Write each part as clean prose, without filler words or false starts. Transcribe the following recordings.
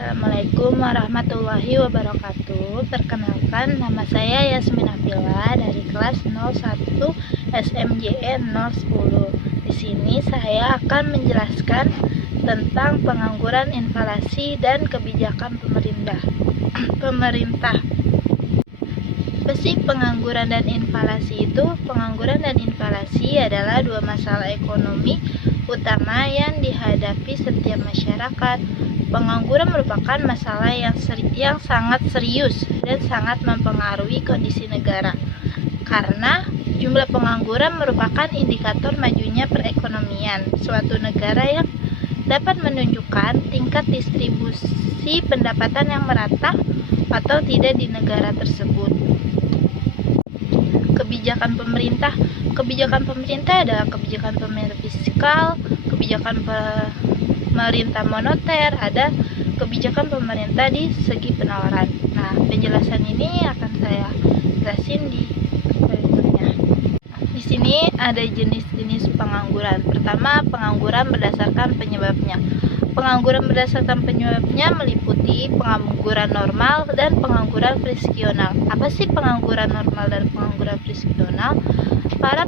Assalamualaikum warahmatullahi wabarakatuh. Perkenalkan, nama saya Yasmin Afila dari kelas 01 SMJN 010. Di sini saya akan menjelaskan tentang pengangguran, inflasi, dan kebijakan pemerintah. Apa sih pengangguran dan inflasi itu? Pengangguran dan inflasi adalah dua masalah ekonomi utama yang dihadapi setiap masyarakat. Pengangguran merupakan masalah yang sangat serius dan sangat mempengaruhi kondisi negara, karena jumlah pengangguran merupakan indikator majunya perekonomian suatu negara yang dapat menunjukkan tingkat distribusi pendapatan yang merata atau tidak di negara tersebut. Kebijakan pemerintah adalah kebijakan pemerintah fiskal, kebijakan pemerintah moneter, ada kebijakan pemerintah di segi penawaran. Nah, penjelasan ini akan saya jelasin di berikutnya. Di sini ada jenis-jenis pengangguran. Pertama, pengangguran berdasarkan penyebabnya. Pengangguran berdasarkan penyebabnya meliputi pengangguran normal dan pengangguran frisional. Apa sih pengangguran normal dan pengangguran frisional? Para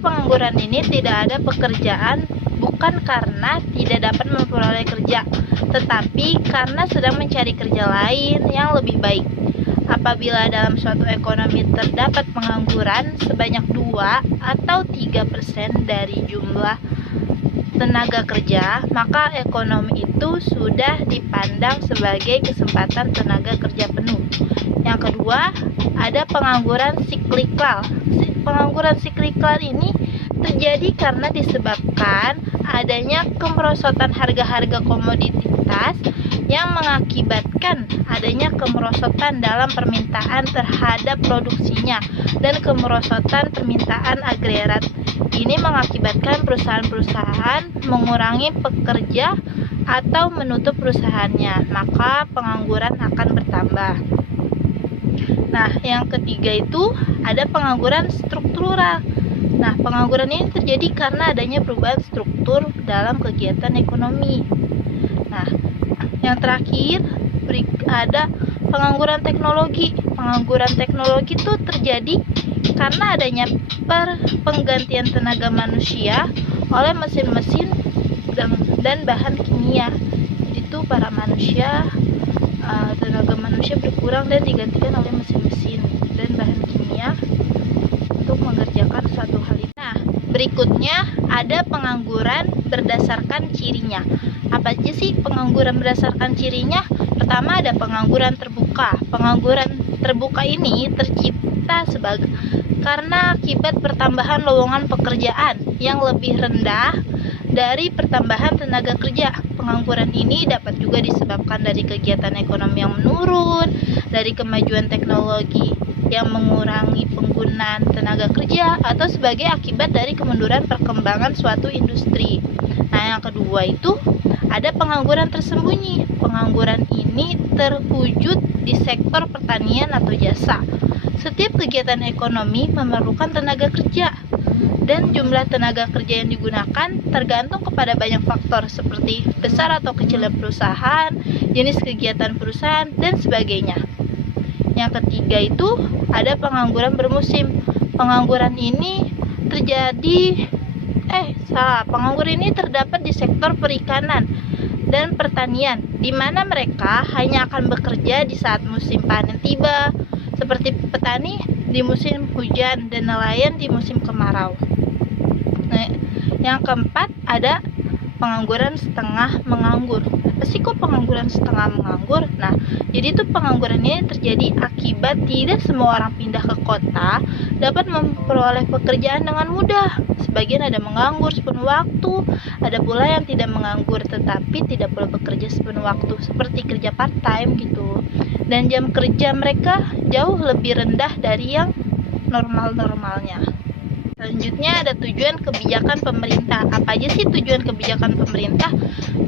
pengangguran ini tidak ada pekerjaan, bukan karena tidak dapat memperoleh kerja, tetapi karena sedang mencari kerja lain yang lebih baik. Apabila dalam suatu ekonomi terdapat pengangguran sebanyak 2 atau 3% dari jumlah tenaga kerja, maka ekonomi itu sudah dipandang sebagai kesempatan tenaga kerja penuh. Yang kedua, ada pengangguran siklikal. Pengangguran siklikal ini terjadi karena disebabkan adanya kemerosotan harga-harga komoditas yang mengakibatkan adanya kemerosotan dalam permintaan terhadap produksinya dan kemerosotan permintaan agregat. Ini mengakibatkan perusahaan-perusahaan mengurangi pekerja atau menutup perusahaannya, maka pengangguran akan bertambah. Nah, yang ketiga itu ada pengangguran struktural. Nah, pengangguran ini terjadi karena adanya perubahan struktur dalam kegiatan ekonomi. Nah, yang terakhir ada pengangguran teknologi. Pengangguran teknologi itu terjadi karena adanya penggantian tenaga manusia oleh mesin-mesin dan bahan kimia. Itu para tenaga manusia berkurang dan digantikan oleh mesin-mesin dan bahan kimia untuk mengerjakan suatu hal itu. Nah, berikutnya ada pengangguran berdasarkan cirinya. Apa aja sih pengangguran berdasarkan cirinya? Pertama, ada pengangguran terbuka. Pengangguran terbuka ini tercipta karena akibat pertambahan lowongan pekerjaan yang lebih rendah dari pertambahan tenaga kerja. Pengangguran ini dapat juga disebabkan dari kegiatan ekonomi yang menurun, dari kemajuan teknologi yang mengurangi penggunaan tenaga kerja, atau sebagai akibat dari kemunduran perkembangan suatu industri. Nah, yang kedua itu ada pengangguran tersembunyi. Pengangguran ini terwujud di sektor pertanian atau jasa. Setiap kegiatan ekonomi memerlukan tenaga kerja, dan jumlah tenaga kerja yang digunakan tergantung kepada banyak faktor seperti besar atau kecilnya perusahaan, jenis kegiatan perusahaan, dan sebagainya. Yang ketiga itu ada pengangguran bermusim. Pengangguran ini terdapat di sektor perikanan dan pertanian, di mana mereka hanya akan bekerja di saat musim panen tiba, seperti petani di musim hujan dan nelayan di musim kemarau. Nah, yang keempat ada pengangguran setengah menganggur. Apa sih kok pengangguran setengah menganggur? Nah, jadi itu pengangguran ini terjadi akibat tidak semua orang pindah ke kota dapat memperoleh pekerjaan dengan mudah. Sebagian ada menganggur sepenuh waktu, ada pula yang tidak menganggur tetapi tidak boleh bekerja sepenuh waktu, seperti kerja part time gitu. Dan jam kerja mereka jauh lebih rendah dari yang normal-normalnya. Selanjutnya ada tujuan kebijakan pemerintah. Apa aja sih tujuan kebijakan pemerintah?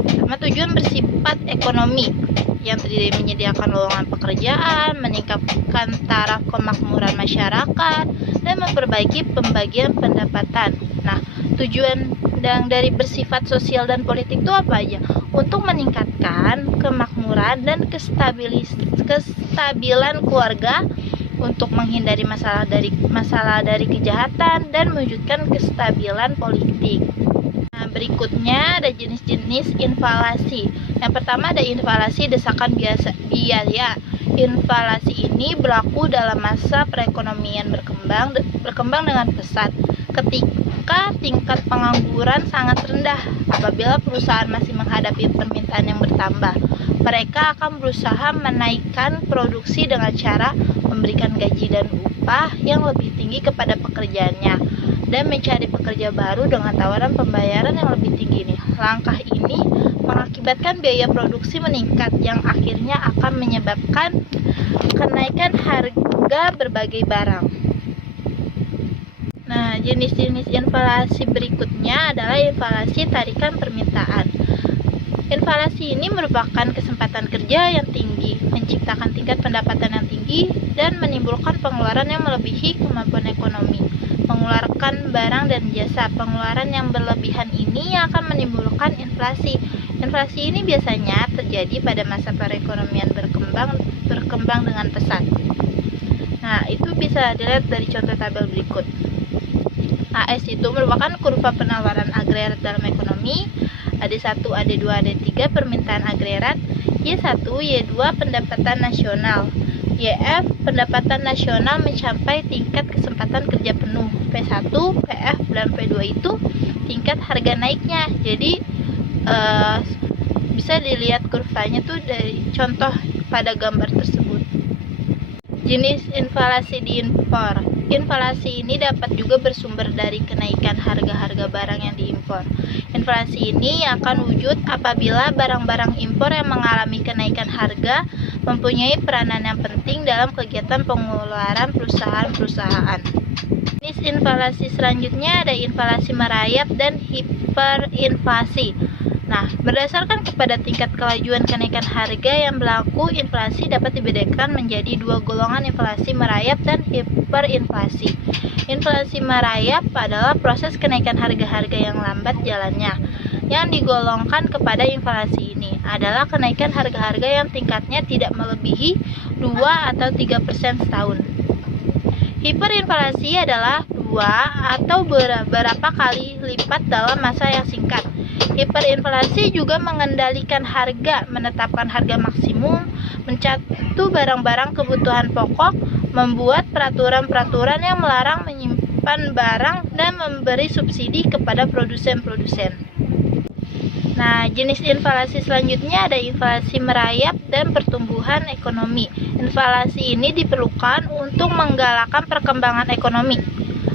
Pertama, tujuan bersifat ekonomi yang terdiri menyediakan lowongan pekerjaan, meningkatkan taraf kemakmuran masyarakat, dan memperbaiki pembagian pendapatan. Nah, tujuan dan dari bersifat sosial dan politik itu apa aja? Untuk meningkatkan kemakmuran dan kestabilan keluarga, untuk menghindari masalah dari kejahatan dan mewujudkan kestabilan politik. Nah, berikutnya ada jenis-jenis inflasi. Yang pertama ada inflasi desakan biaya. Inflasi ini berlaku dalam masa perekonomian berkembang dengan pesat, ketika tingkat pengangguran sangat rendah. Apabila perusahaan masih menghadapi permintaan yang bertambah, mereka akan berusaha menaikkan produksi dengan cara memberikan gaji dan upah yang lebih tinggi kepada pekerjaannya dan mencari pekerja baru dengan tawaran pembayaran yang lebih tinggi nih. Langkah ini mengakibatkan biaya produksi meningkat yang akhirnya akan menyebabkan kenaikan harga berbagai barang. Nah, jenis-jenis inflasi berikutnya adalah inflasi tarikan permintaan. Inflasi ini merupakan kesempatan kerja yang tinggi, menciptakan tingkat pendapatan yang tinggi, dan menimbulkan pengeluaran yang melebihi kemampuan ekonomi. Mengeluarkan barang dan jasa, pengeluaran yang berlebihan ini akan menimbulkan inflasi. Inflasi ini biasanya terjadi pada masa perekonomian berkembang dengan pesat. Nah, itu bisa dilihat dari contoh tabel berikut. AS itu merupakan kurva penawaran agregat dalam ekonomi. AD1, AD2, AD3 permintaan agregat, Y1, Y2 pendapatan nasional, YF pendapatan nasional mencapai tingkat kesempatan kerja penuh, P1, PF, dan P2 itu tingkat harga naiknya. Jadi bisa dilihat kurvanya tuh dari contoh pada gambar tersebut. Jenis inflasi diimpor. Inflasi ini dapat juga bersumber dari kenaikan harga-harga barang yang diimpor. Inflasi ini akan wujud apabila barang-barang impor yang mengalami kenaikan harga mempunyai peranan yang penting dalam kegiatan pengeluaran perusahaan-perusahaan. Jenis inflasi selanjutnya ada inflasi merayap dan hiperinflasi. Nah, berdasarkan kepada tingkat kelajuan kenaikan harga yang berlaku, inflasi dapat dibedakan menjadi dua golongan, inflasi merayap dan hiperinflasi. Inflasi merayap adalah proses kenaikan harga-harga yang lambat jalannya. Yang digolongkan kepada inflasi ini adalah kenaikan harga-harga yang tingkatnya tidak melebihi 2 atau 3% setahun. Hiperinflasi adalah 2 atau beberapa kali lipat dalam masa yang singkat. Hiperinflasi juga mengendalikan harga, menetapkan harga maksimum, mencatu barang-barang kebutuhan pokok, membuat peraturan-peraturan yang melarang menyimpan barang, dan memberi subsidi kepada produsen-produsen. Nah, jenis inflasi selanjutnya ada inflasi merayap dan pertumbuhan ekonomi. Inflasi ini diperlukan untuk menggalakkan perkembangan ekonomi.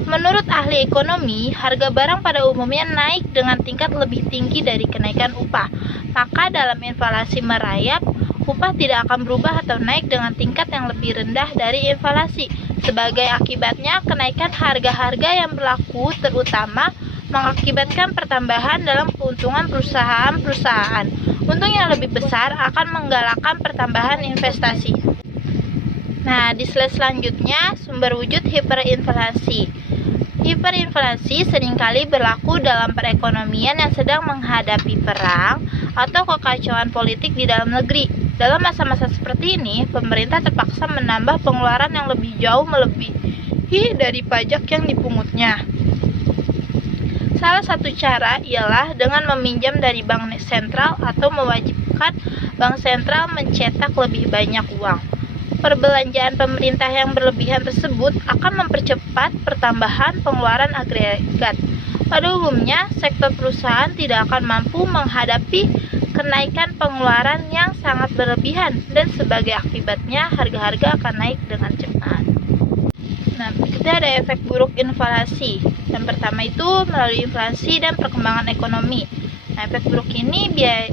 Menurut ahli ekonomi, harga barang pada umumnya naik dengan tingkat lebih tinggi dari kenaikan upah. Maka dalam inflasi merayap, upah tidak akan berubah atau naik dengan tingkat yang lebih rendah dari inflasi. Sebagai akibatnya, kenaikan harga-harga yang berlaku terutama mengakibatkan pertambahan dalam keuntungan perusahaan-perusahaan. Untung yang lebih besar akan menggalakkan pertambahan investasi. Nah, di slide selanjutnya, sumber wujud hiperinflasi. Hiperinflasi seringkali berlaku dalam perekonomian yang sedang menghadapi perang atau kekacauan politik di dalam negeri. Dalam masa-masa seperti ini, pemerintah terpaksa menambah pengeluaran yang lebih jauh melebihi dari pajak yang dipungutnya. Salah satu cara ialah dengan meminjam dari bank sentral atau mewajibkan bank sentral mencetak lebih banyak uang. Perbelanjaan pemerintah yang berlebihan tersebut akan mempercepat pertambahan pengeluaran agregat. Pada umumnya, sektor perusahaan tidak akan mampu menghadapi kenaikan pengeluaran yang sangat berlebihan, dan sebagai akibatnya harga-harga akan naik dengan cepat. Nah, berikutnya ada efek buruk inflasi. Yang pertama itu melalui inflasi dan perkembangan ekonomi. Nah, efek buruk ini biaya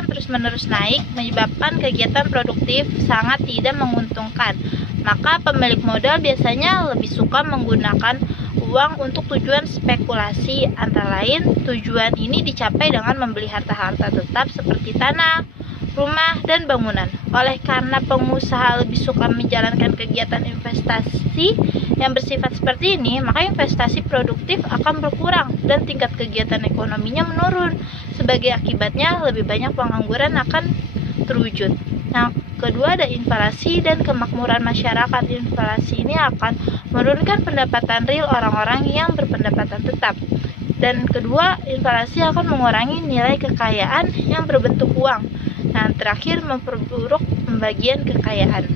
yang terus-menerus naik menyebabkan kegiatan produktif sangat tidak menguntungkan. Maka pemilik modal biasanya lebih suka menggunakan uang untuk tujuan spekulasi. Antara lain, tujuan ini dicapai dengan membeli harta-harta tetap seperti tanah, rumah, dan bangunan. Oleh karena pengusaha lebih suka menjalankan kegiatan investasi yang bersifat seperti ini, maka investasi produktif akan berkurang dan tingkat kegiatan ekonominya menurun. Sebagai akibatnya, lebih banyak pengangguran akan terwujud. Nah, kedua ada inflasi dan kemakmuran masyarakat. Inflasi ini akan menurunkan pendapatan real orang-orang yang berpendapatan tetap. Dan kedua, inflasi akan mengurangi nilai kekayaan yang berbentuk uang. Nah, terakhir memperburuk pembagian kekayaan.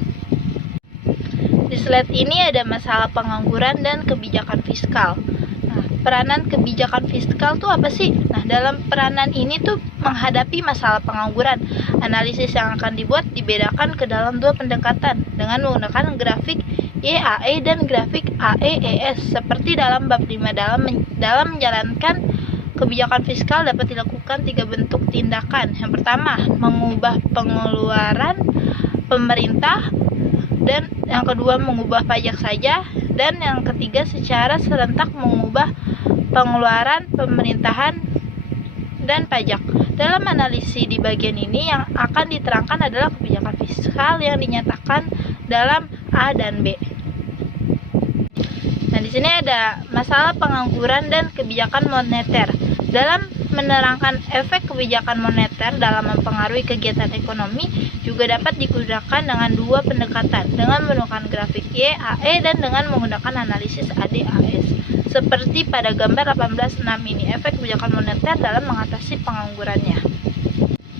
Di slide ini ada masalah pengangguran dan kebijakan fiskal. Nah, peranan kebijakan fiskal itu apa sih? Nah, dalam peranan ini tuh menghadapi masalah pengangguran. Analisis yang akan dibuat dibedakan ke dalam dua pendekatan dengan menggunakan grafik YAE dan grafik AEES. Seperti dalam bab 5, dalam menjalankan kebijakan fiskal dapat dilakukan 3 bentuk tindakan. Yang pertama, mengubah pengeluaran pemerintah, dan yang kedua mengubah pajak saja, dan yang ketiga secara serentak mengubah pengeluaran pemerintahan dan pajak. Dalam analisis di bagian ini yang akan diterangkan adalah kebijakan fiskal yang dinyatakan dalam A dan B. Nah, di sini ada masalah pengangguran dan kebijakan moneter. Dalam menerangkan efek kebijakan moneter dalam mempengaruhi kegiatan ekonomi juga dapat digunakan dengan dua pendekatan, dengan menggunakan grafik YAE dan dengan menggunakan analisis ADAS. Seperti pada gambar 18.6 ini, efek kebijakan moneter dalam mengatasi penganggurannya.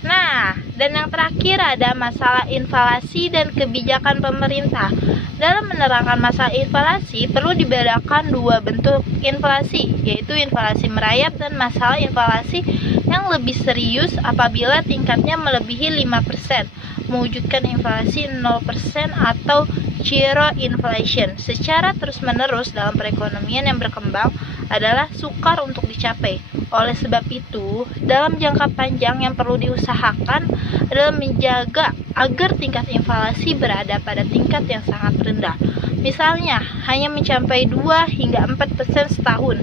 Nah, dan yang terakhir ada masalah inflasi dan kebijakan pemerintah. Dalam menerangkan masalah inflasi, perlu dibedakan dua bentuk inflasi, yaitu inflasi merayap dan masalah inflasi yang lebih serius apabila tingkatnya melebihi 5%, mewujudkan inflasi 0% atau zero inflation secara terus-menerus dalam perekonomian yang berkembang adalah sukar untuk dicapai. Oleh sebab itu, dalam jangka panjang yang perlu diusahakan adalah menjaga agar tingkat inflasi berada pada tingkat yang sangat rendah. Misalnya, hanya mencapai 2 hingga 4% setahun.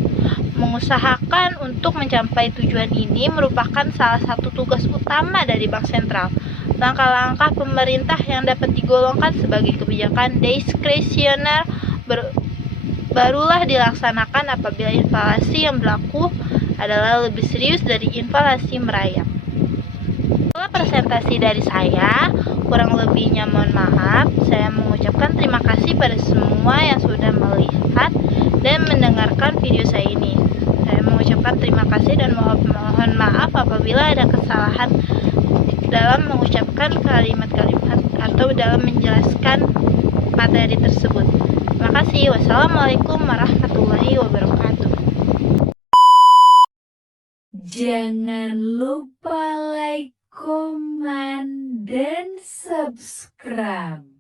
Mengusahakan untuk mencapai tujuan ini merupakan salah satu tugas utama dari Bank Sentral. Langkah-langkah pemerintah yang dapat digolongkan sebagai kebijakan diskresioner barulah dilaksanakan apabila inflasi yang berlaku adalah lebih serius dari inflasi merayap. Itulah presentasi dari saya, kurang lebihnya mohon maaf. Saya mengucapkan terima kasih pada semua yang sudah melihat dan mendengarkan video saya ini. Saya mengucapkan terima kasih dan mohon maaf apabila ada kesalahan dalam mengucapkan kalimat-kalimat atau dalam menjelaskan materi tersebut. Terima kasih. Wassalamualaikum warahmatullahi wabarakatuh. Jangan lupa like, komen, dan subscribe.